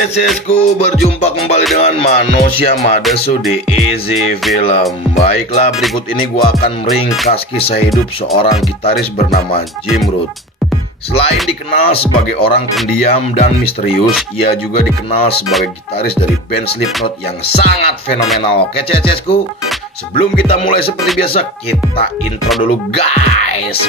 CSku, berjumpa kembali dengan manusia Madesu di Easy Film. Baiklah, berikut ini gua akan meringkas kisah hidup seorang gitaris bernama Jim Root. Selain dikenal sebagai orang pendiam dan misterius, ia juga dikenal sebagai gitaris dari band Slipknot yang sangat fenomenal. Oke CSku, sebelum kita mulai seperti biasa, kita intro dulu guys.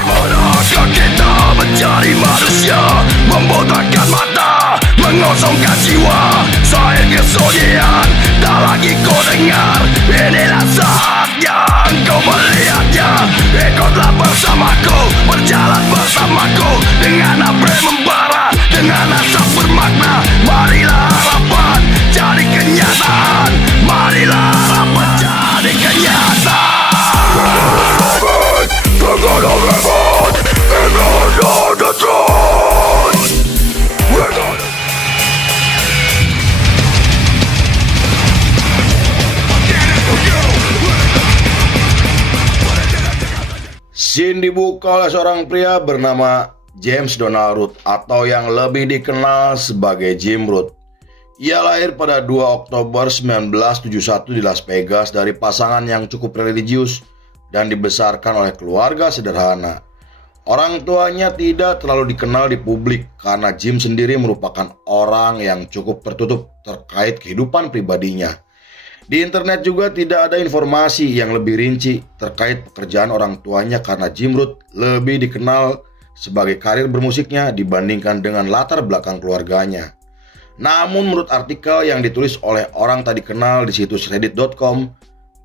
Manakah kita mencari manusia, membotakkan mata, mengosongkan jiwa. Saya kesunyian, tak lagi kau dengar. Inilah saatnya engkau melihatnya. Ikutlah bersamaku, berjalan bersamaku, dengan apa yang membara, dengan asap bermakna. Marilah harapan jadi kenyataan, marilah harapan jadi kenyataan. We're gonna revolt, and on the throne. We're gonna Scene dibuka oleh seorang pria bernama James Donald Root atau yang lebih dikenal sebagai Jim Root. Ia lahir pada 2 Oktober 1971 di Las Vegas dari pasangan yang cukup religius dan dibesarkan oleh keluarga sederhana. Orang tuanya tidak terlalu dikenal di publik karena Jim sendiri merupakan orang yang cukup tertutup terkait kehidupan pribadinya. Di internet juga tidak ada informasi yang lebih rinci terkait pekerjaan orang tuanya karena Jim Root lebih dikenal sebagai karir bermusiknya dibandingkan dengan latar belakang keluarganya. Namun menurut artikel yang ditulis oleh orang tak dikenal di situs reddit.com,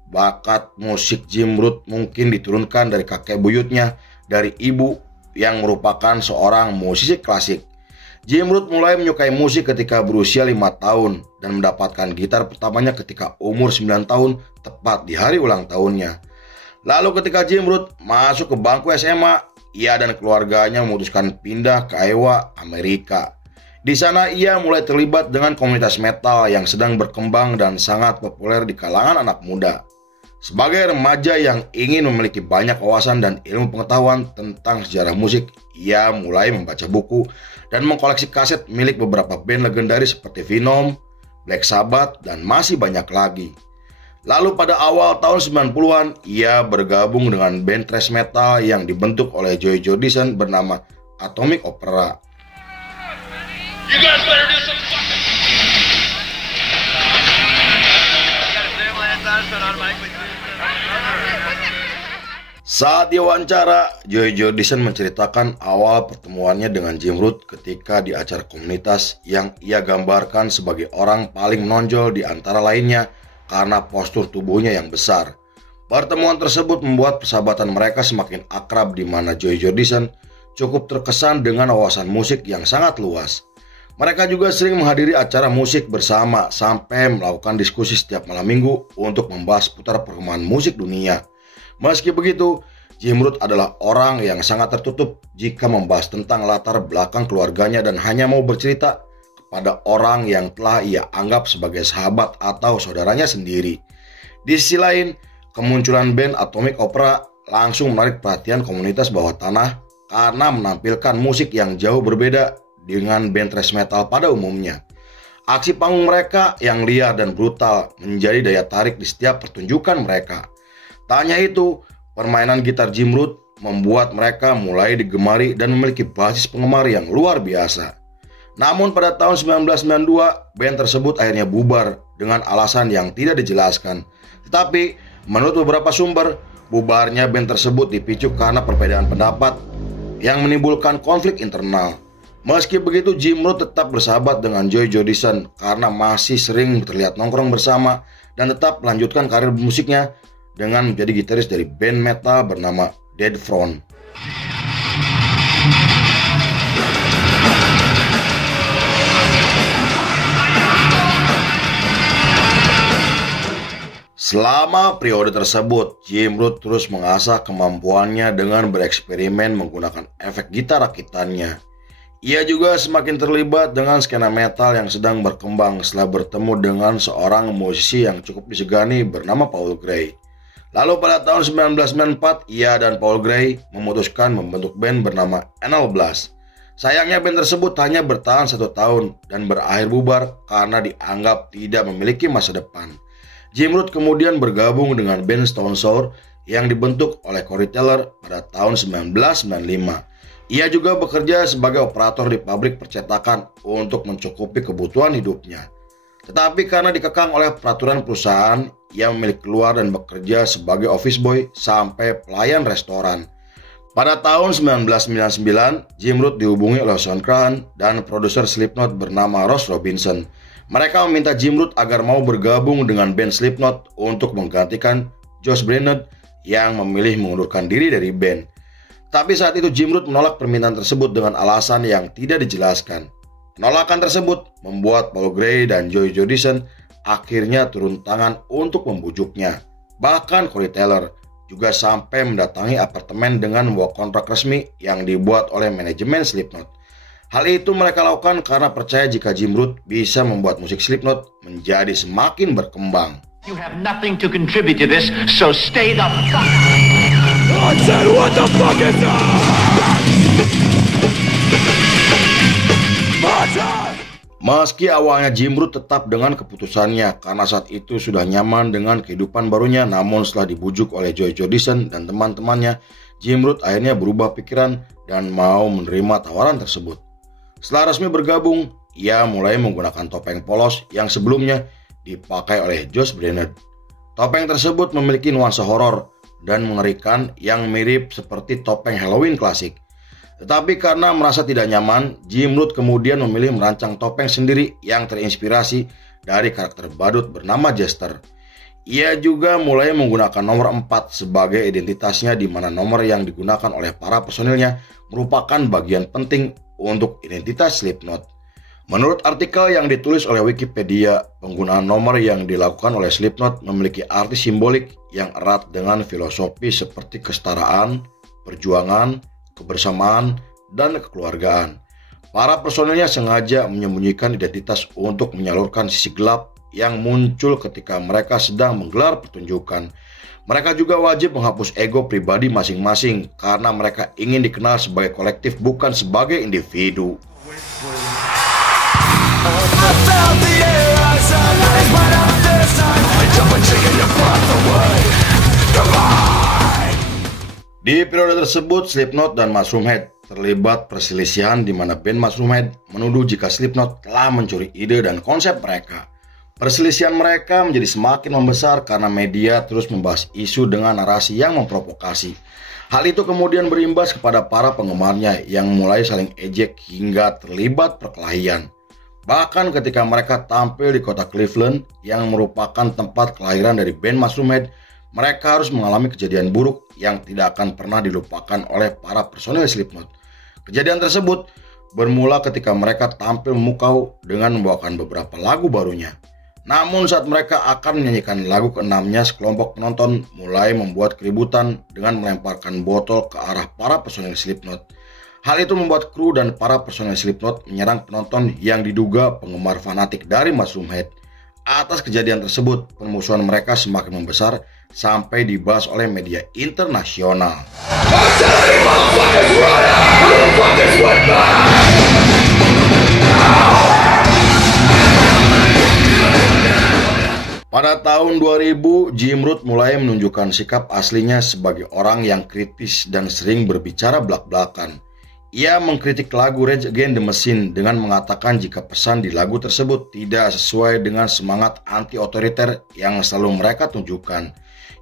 bakat musik Jim Root mungkin diturunkan dari kakek buyutnya dari ibu yang merupakan seorang musisi klasik. Jim Root mulai menyukai musik ketika berusia 5 tahun dan mendapatkan gitar pertamanya ketika umur 9 tahun tepat di hari ulang tahunnya. Lalu ketika Jim Root masuk ke bangku SMA, ia dan keluarganya memutuskan pindah ke Iowa, Amerika. Di sana ia mulai terlibat dengan komunitas metal yang sedang berkembang dan sangat populer di kalangan anak muda. Sebagai remaja yang ingin memiliki banyak wawasan dan ilmu pengetahuan tentang sejarah musik, ia mulai membaca buku dan mengkoleksi kaset milik beberapa band legendaris seperti Venom, Black Sabbath, dan masih banyak lagi. Lalu pada awal tahun 90-an, ia bergabung dengan band thrash metal yang dibentuk oleh Joy Jordison bernama Atomic Opera. You guys better do some Saat diwawancara, Joy Jordison menceritakan awal pertemuannya dengan Jim Root ketika di acara komunitas yang ia gambarkan sebagai orang paling menonjol di antara lainnya karena postur tubuhnya yang besar. Pertemuan tersebut membuat persahabatan mereka semakin akrab di mana Joy Jordison cukup terkesan dengan wawasan musik yang sangat luas. Mereka juga sering menghadiri acara musik bersama sampai melakukan diskusi setiap malam minggu untuk membahas putar perkembangan musik dunia. Meski begitu, Jim Root adalah orang yang sangat tertutup jika membahas tentang latar belakang keluarganya dan hanya mau bercerita kepada orang yang telah ia anggap sebagai sahabat atau saudaranya sendiri. Di sisi lain, kemunculan band Atomic Opera langsung menarik perhatian komunitas bawah tanah karena menampilkan musik yang jauh berbeda dengan band thrash metal pada umumnya. Aksi panggung mereka yang liar dan brutal menjadi daya tarik di setiap pertunjukan mereka. Tak hanya itu, permainan gitar Jim Root membuat mereka mulai digemari dan memiliki basis penggemar yang luar biasa. Namun pada tahun 1992, band tersebut akhirnya bubar dengan alasan yang tidak dijelaskan. Tetapi, menurut beberapa sumber, bubarnya band tersebut dipicu karena perbedaan pendapat yang menimbulkan konflik internal. Meski begitu, Jim Root tetap bersahabat dengan Joy Jordison karena masih sering terlihat nongkrong bersama dan tetap melanjutkan karir musiknya dengan menjadi gitaris dari band metal bernama Dead Front. Selama periode tersebut, Jim Root terus mengasah kemampuannya dengan bereksperimen menggunakan efek gitar rakitannya. Ia juga semakin terlibat dengan skena metal yang sedang berkembang setelah bertemu dengan seorang musisi yang cukup disegani bernama Paul Gray. Lalu pada tahun 1994, ia dan Paul Gray memutuskan membentuk band bernama Anal Blast. Sayangnya band tersebut hanya bertahan 1 tahun dan berakhir bubar karena dianggap tidak memiliki masa depan. Jim Root kemudian bergabung dengan band Stone Sour yang dibentuk oleh Corey Taylor pada tahun 1995. Ia juga bekerja sebagai operator di pabrik percetakan untuk mencukupi kebutuhan hidupnya. Tetapi karena dikekang oleh peraturan perusahaan, ia memilih keluar dan bekerja sebagai office boy sampai pelayan restoran. Pada tahun 1999, Jim Root dihubungi oleh Sean Crahan dan produser Slipknot bernama Ross Robinson. Mereka meminta Jim Root agar mau bergabung dengan band Slipknot untuk menggantikan Josh Brennan yang memilih mengundurkan diri dari band. Tapi saat itu Jim Root menolak permintaan tersebut dengan alasan yang tidak dijelaskan. Penolakan tersebut membuat Paul Gray dan Joey Jordison akhirnya turun tangan untuk membujuknya. Bahkan Corey Taylor juga sampai mendatangi apartemen dengan membawa kontrak resmi yang dibuat oleh manajemen Slipknot. Hal itu mereka lakukan karena percaya jika Jim Root bisa membuat musik Slipknot menjadi semakin berkembang. You have nothing to contribute to this, so stay the fuck. I said, what the fuck is that? Meski awalnya Jim Root tetap dengan keputusannya karena saat itu sudah nyaman dengan kehidupan barunya, namun setelah dibujuk oleh Joey Jordison dan teman-temannya, Jim Root akhirnya berubah pikiran dan mau menerima tawaran tersebut. Setelah resmi bergabung, ia mulai menggunakan topeng polos yang sebelumnya dipakai oleh Josh Brennan. Topeng tersebut memiliki nuansa horor dan mengerikan yang mirip seperti topeng Halloween klasik. Tetapi karena merasa tidak nyaman, Jim Root kemudian memilih merancang topeng sendiri yang terinspirasi dari karakter badut bernama Jester. Ia juga mulai menggunakan nomor 4 sebagai identitasnya, di mana nomor yang digunakan oleh para personilnya merupakan bagian penting untuk identitas Slipknot. Menurut artikel yang ditulis oleh Wikipedia, penggunaan nomor yang dilakukan oleh Slipknot memiliki arti simbolik yang erat dengan filosofi seperti kesetaraan, perjuangan, kebersamaan, dan kekeluargaan. Para personelnya sengaja menyembunyikan identitas untuk menyalurkan sisi gelap yang muncul ketika mereka sedang menggelar pertunjukan. Mereka juga wajib menghapus ego pribadi masing-masing karena mereka ingin dikenal sebagai kolektif, bukan sebagai individu. Di periode tersebut, Slipknot dan Mushroomhead terlibat perselisihan di mana band Mushroomhead menuduh jika Slipknot telah mencuri ide dan konsep mereka. Perselisihan mereka menjadi semakin membesar karena media terus membahas isu dengan narasi yang memprovokasi. Hal itu kemudian berimbas kepada para penggemarnya yang mulai saling ejek hingga terlibat perkelahian. Bahkan ketika mereka tampil di kota Cleveland yang merupakan tempat kelahiran dari band Mushroomhead, mereka harus mengalami kejadian buruk yang tidak akan pernah dilupakan oleh para personel Slipknot. Kejadian tersebut bermula ketika mereka tampil memukau dengan membawakan beberapa lagu barunya. Namun saat mereka akan menyanyikan lagu ke-6-nya, sekelompok penonton mulai membuat keributan dengan melemparkan botol ke arah para personel Slipknot. Hal itu membuat kru dan para personel Slipknot menyerang penonton yang diduga penggemar fanatik dari Mushroomhead. Atas kejadian tersebut, permusuhan mereka semakin membesar sampai dibahas oleh media internasional. Pada tahun 2000, Jim Root mulai menunjukkan sikap aslinya sebagai orang yang kritis dan sering berbicara belak-belakan. Ia mengkritik lagu Rage Against the Machine dengan mengatakan jika pesan di lagu tersebut tidak sesuai dengan semangat anti-otoriter yang selalu mereka tunjukkan.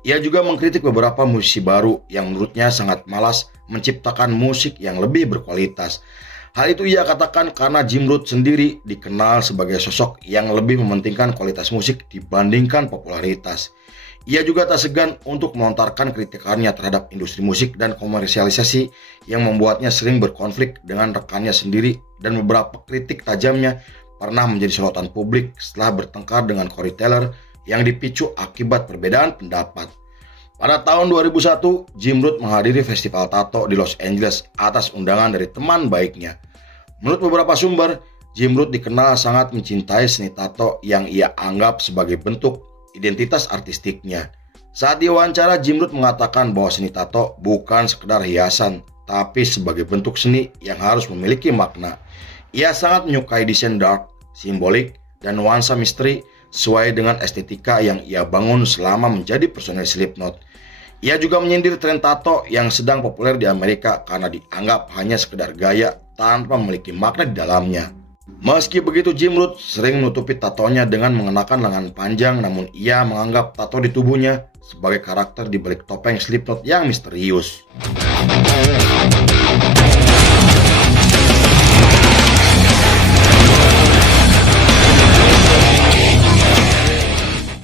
Ia juga mengkritik beberapa musisi baru yang menurutnya sangat malas menciptakan musik yang lebih berkualitas. Hal itu ia katakan karena Jim Root sendiri dikenal sebagai sosok yang lebih mementingkan kualitas musik dibandingkan popularitas. Ia juga tak segan untuk melontarkan kritikannya terhadap industri musik dan komersialisasi yang membuatnya sering berkonflik dengan rekannya sendiri, dan beberapa kritik tajamnya pernah menjadi sorotan publik setelah bertengkar dengan Corey Taylor yang dipicu akibat perbedaan pendapat. Pada tahun 2001, Jim Root menghadiri festival tato di Los Angeles atas undangan dari teman baiknya. Menurut beberapa sumber, Jim Root dikenal sangat mencintai seni tato yang ia anggap sebagai bentuk identitas artistiknya. Saat diwawancara, Jim Root mengatakan bahwa seni tato bukan sekedar hiasan, tetapi sebagai bentuk seni yang harus memiliki makna. Ia sangat menyukai desain dark, simbolik, dan nuansa misteri sesuai dengan estetika yang ia bangun selama menjadi personel Slipknot. Ia juga menyindir tren tato yang sedang populer di Amerika karena dianggap hanya sekedar gaya tanpa memiliki makna di dalamnya. Meski begitu, Jim Root sering menutupi tatonya dengan mengenakan lengan panjang, namun ia menganggap tato di tubuhnya sebagai karakter di balik topeng Slipknot yang misterius.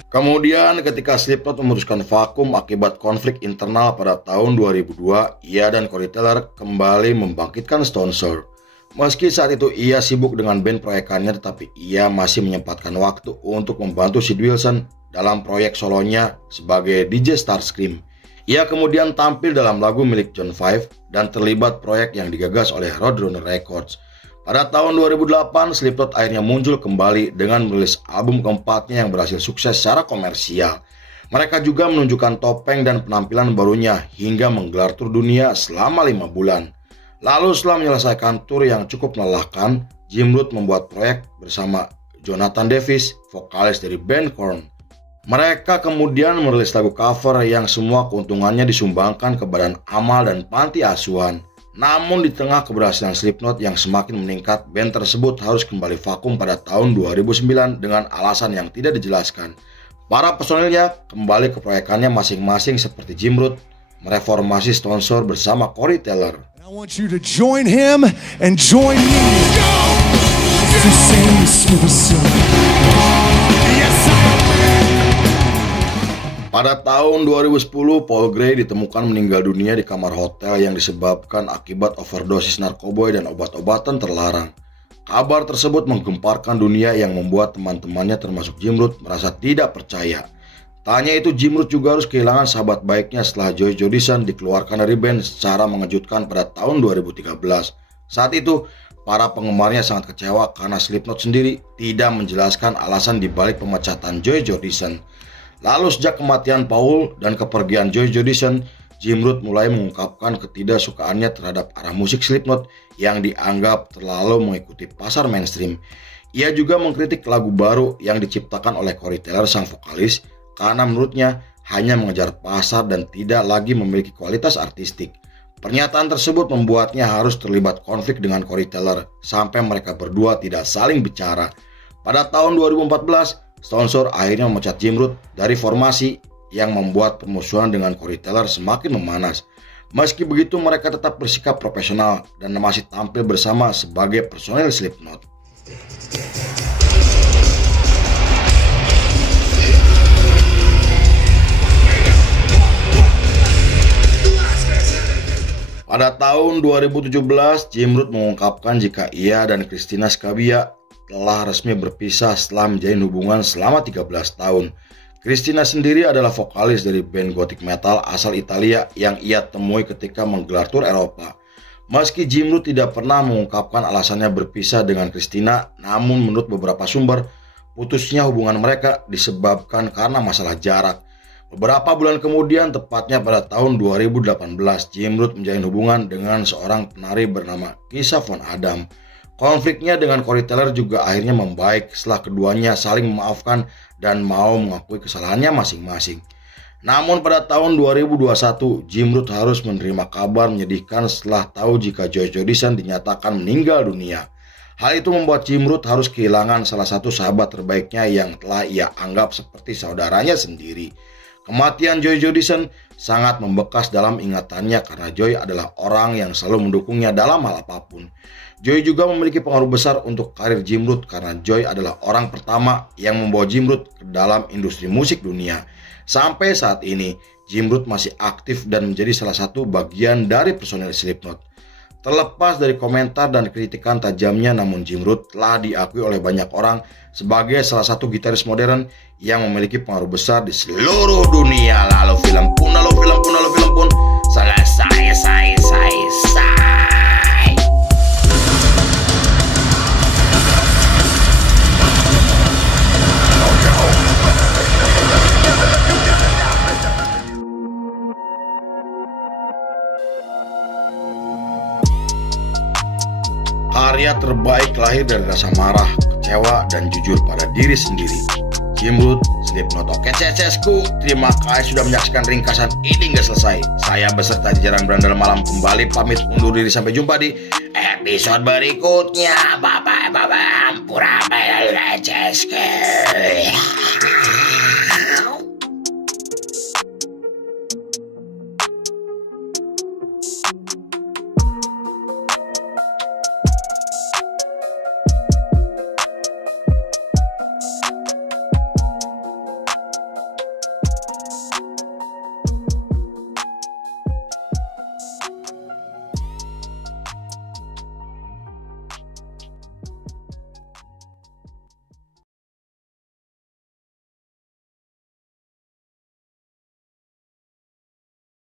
Kemudian ketika Slipknot memutuskan vakum akibat konflik internal pada tahun 2002, ia dan Corey Taylor kembali membangkitkan Stone Sour. Meski saat itu ia sibuk dengan band proyekannya, tetapi ia masih menyempatkan waktu untuk membantu Sid Wilson dalam proyek solonya sebagai DJ Starscream. Ia kemudian tampil dalam lagu milik John Five dan terlibat proyek yang digagas oleh Roadrunner Records. Pada tahun 2008, Slipknot akhirnya muncul kembali dengan merilis album keempatnya yang berhasil sukses secara komersial. Mereka juga menunjukkan topeng dan penampilan barunya hingga menggelar tur dunia selama 5 bulan. Lalu setelah menyelesaikan tur yang cukup melelahkan, Jim Root membuat proyek bersama Jonathan Davis, vokalis dari band Korn. Mereka kemudian merilis lagu cover yang semua keuntungannya disumbangkan ke badan amal dan panti asuhan. Namun di tengah keberhasilan Slipknot yang semakin meningkat, band tersebut harus kembali vakum pada tahun 2009 dengan alasan yang tidak dijelaskan. Para personilnya kembali ke proyekannya masing-masing seperti Jim Root mereformasi Stone Sour bersama Corey Taylor. I want you to join him and join me. To sing the smooth song. Yes, Pada tahun 2010, Paul Gray ditemukan meninggal dunia di kamar hotel yang disebabkan akibat overdosis narkoba dan obat-obatan terlarang. Kabar tersebut menggemparkan dunia yang membuat teman-temannya termasuk Jim Root merasa tidak percaya. Tak hanya itu, Jim Root juga harus kehilangan sahabat baiknya setelah Joy Jordison dikeluarkan dari band secara mengejutkan pada tahun 2013. Saat itu, para penggemarnya sangat kecewa karena Slipknot sendiri tidak menjelaskan alasan dibalik pemecatan Joy Jordison. Lalu sejak kematian Paul dan kepergian Joy Jordison, Jim Root mulai mengungkapkan ketidaksukaannya terhadap arah musik Slipknot yang dianggap terlalu mengikuti pasar mainstream. Ia juga mengkritik lagu baru yang diciptakan oleh Corey Taylor sang vokalis karena menurutnya hanya mengejar pasar dan tidak lagi memiliki kualitas artistik. Pernyataan tersebut membuatnya harus terlibat konflik dengan Corey Taylor sampai mereka berdua tidak saling bicara. Pada tahun 2014, Stone Sour akhirnya memecat Jim Root dari formasi yang membuat permusuhan dengan Corey Taylor semakin memanas. Meski begitu, mereka tetap bersikap profesional dan masih tampil bersama sebagai personel Slipknot. Pada tahun 2017, Jim Root mengungkapkan jika ia dan Christina Scabbia telah resmi berpisah setelah menjalin hubungan selama 13 tahun. Christina sendiri adalah vokalis dari band gothic metal asal Italia yang ia temui ketika menggelar tur Eropa. Meski Jim Root tidak pernah mengungkapkan alasannya berpisah dengan Christina, namun menurut beberapa sumber, putusnya hubungan mereka disebabkan karena masalah jarak. Beberapa bulan kemudian, tepatnya pada tahun 2018, Jim Root menjalin hubungan dengan seorang penari bernama Kisha Von Adam. Konfliknya dengan Corey Taylor juga akhirnya membaik setelah keduanya saling memaafkan dan mau mengakui kesalahannya masing-masing. Namun pada tahun 2021, Jim Root harus menerima kabar menyedihkan setelah tahu jika Joy Jordison dinyatakan meninggal dunia. Hal itu membuat Jim Root harus kehilangan salah satu sahabat terbaiknya yang telah ia anggap seperti saudaranya sendiri. Kematian Joy Jordison sangat membekas dalam ingatannya karena Joy adalah orang yang selalu mendukungnya dalam hal apapun. Joy juga memiliki pengaruh besar untuk karir Jim Root karena Joy adalah orang pertama yang membawa Jim Root ke dalam industri musik dunia. Sampai saat ini, Jim Root masih aktif dan menjadi salah satu bagian dari personel Slipknot. Terlepas dari komentar dan kritikan tajamnya, namun Jim Root telah diakui oleh banyak orang sebagai salah satu gitaris modern yang memiliki pengaruh besar di seluruh dunia. Lalu film pun selesai. Karya terbaik lahir dari rasa marah, kecewa, dan jujur pada diri sendiri. Jimrut, Slipknot, oke CCSku, terima kasih sudah menyaksikan ringkasan ini nggak selesai. Saya beserta jajaran Berandal Malam kembali pamit undur diri, sampai jumpa di episode berikutnya. Bye bye, ampura CCSku.